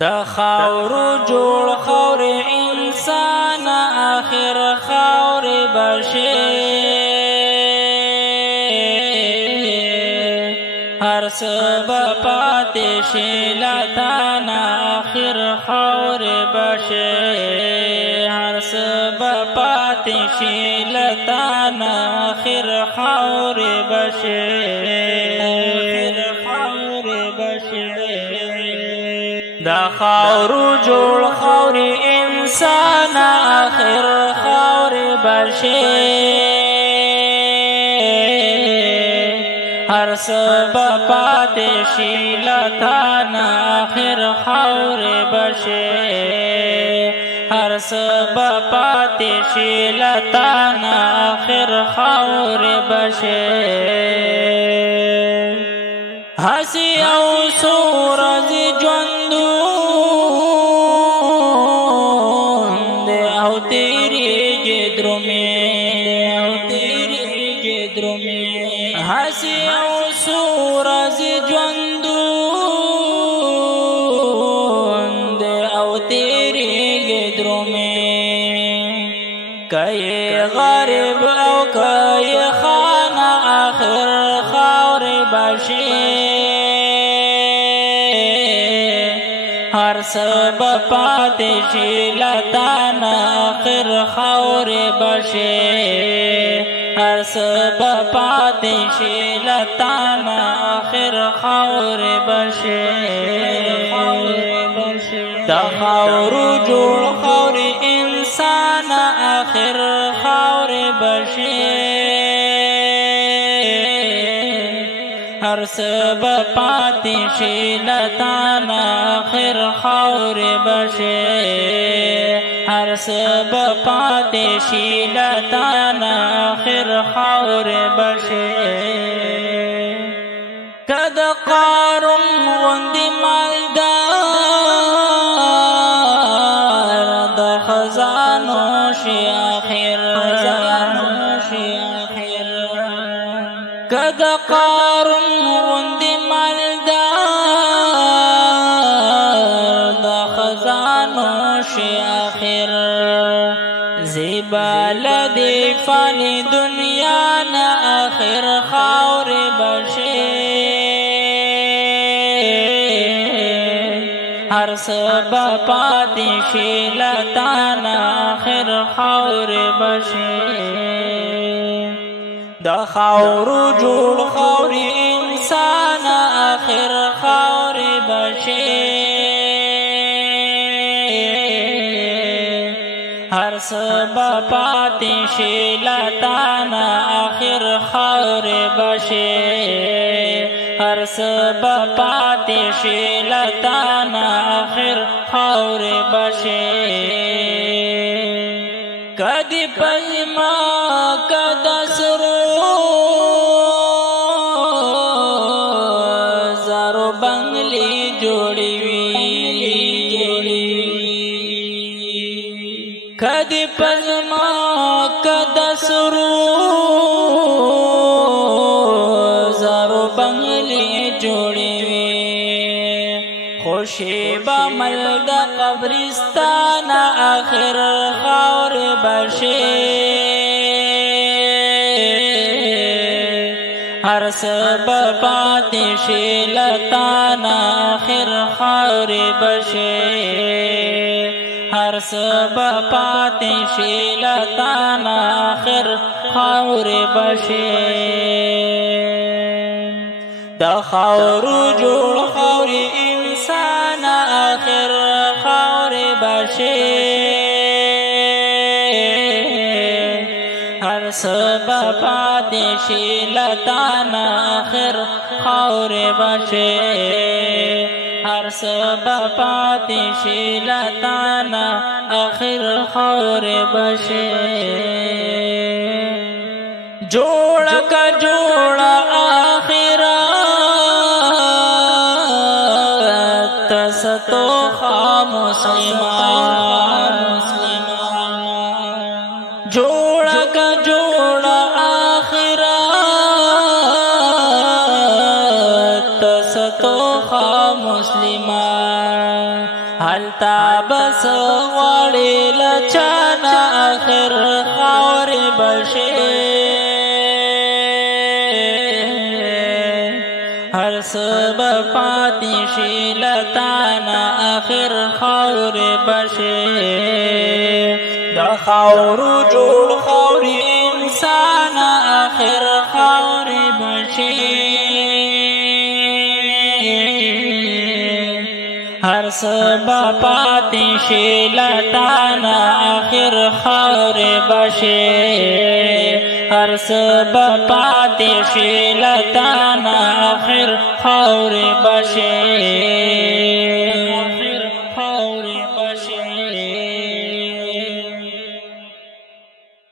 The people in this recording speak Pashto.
د خاورو جوړ خاور انسان آخر خاور بشي هر سبب پاتې شي لتان آخر خاور بشي هر سبب پاتې شي لتان آخر خاور بشي دا خاورو جوړ خاور انسان آخر خاور بشي هر سبب پاتې شي لتان آخر خاور بشي هر سبب پاتې شي لتان آخر خاور بشي هسي او سورج ژوندون او تیری جدرمی هسي او سورج ژوندون او تیری جدرمی کئی غریب او کئی خانه آخر خاور بشي هر سبب پاتې شي لتان آخر خاور بشي هر سبب پاتې شي لتان آخر خاور بشي د خاورو جوړ خاور انسان آخر خاور بشي هر سبب پاتې شي لتان آخر خاور بشي هر سبب پاتې شي لتان آخر خاور بشي کد قارون غوندې مالدار د خزانو شي آخر کد قارون غوندې مالدار د خزانو شي آخر زیبال دی فانی دنیا نه آخر خاور بشي هر سبب پاتې شي لتان آخر خاور بشي د خاورو جوړ خاور انسان آخر خاور بشي هر سبب پاتې شي لتان آخر خاور بشي هر سبب پاتې شي لتان آخر خاور بشي کدی پزما کد سرو زارو بنگلی جوړی کدی پزما کد سرو زارو بنگلی جوړی خوشی بمل د قبرستان آخر خاور بشي هر سبب پاتې شي لتان آخر خاور بشي هر سبب پاتې شي لتان آخر خاور بشي د خاورو جوړ خاور انسان آخر خاور بشي هر سبب پاتې شي لتان آخر خاور بشي هر سبب پاتې شي لتان آخر خاور بشي جوړ کا جوړ آخرت ستو خام مسلمان جوړ کا جوړ آخرت ستو خام مسلمان هلتا بس غواړي لچانا آخر خاورې بشي هر څه به پاتې شي لتانا آخر خاورې بشي د خاورو جوړ خاورې انسان آخر خاورې بشي هر څه به پاتې شي لتانا آخر خاورې بشي هر څه به پاتې شي لتانا آخر خاورې بشي